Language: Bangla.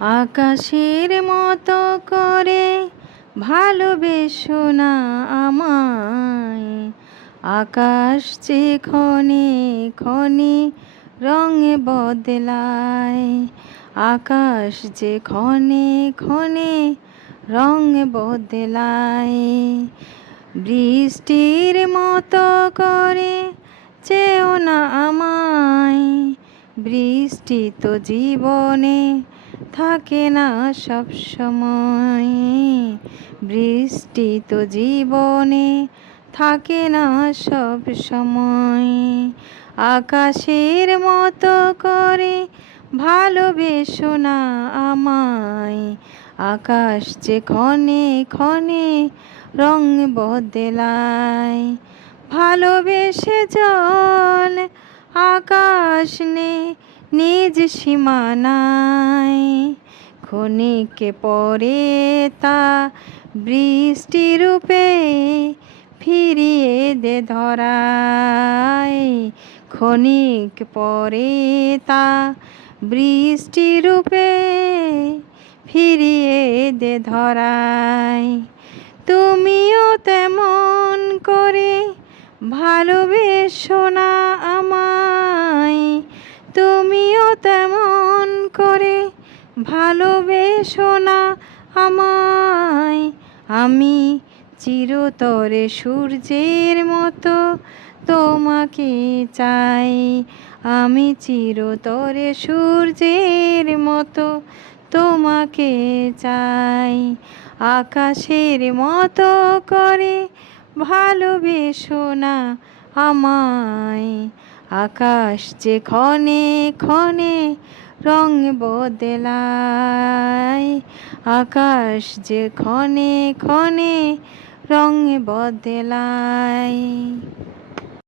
আকাশের মতো করে ভালোবেসো না আমায়। আকাশ যে ক্ষণে ক্ষণে রঙে বদলায়, আকাশ যে ক্ষণে ক্ষণে রঙে বদলায়। বৃষ্টির মতো করে চেও না আমায়, বৃষ্টি তো জীবনে থাকে না সব সময়। বৃষ্টি তো জীবনে থাকে না সব সময়। আকাশের মতো করে ভালোবেসো না আমায়। আকাশ যে ক্ষণে ক্ষণে রং বদলায়, ভালোবেসে জল আকাশ নিজ সীমানায়। ক্ষণিক পরে তা বৃষ্টি রূপে ফিরিয়ে দে ধরায়। ক্ষণিক পরে তা বৃষ্টি রূপে ফিরিয়ে দে ধরায়। তুমিও তেমন করে ভালোবেসো না আমায়, তুমিও তেমন করে ভালোবেসো না আমায়। আমি চিরতরে সূর্যের মতো তোমাকে চাই, আমি চিরতরে সূর্যের মতো তোমাকে চাই। আকাশের মতো করে ভালোবেসো না আমায়। আকাশ যে ক্ষণে ক্ষণে রং বদলায়, আকাশ যে ক্ষণে ক্ষণে রং বদলায়।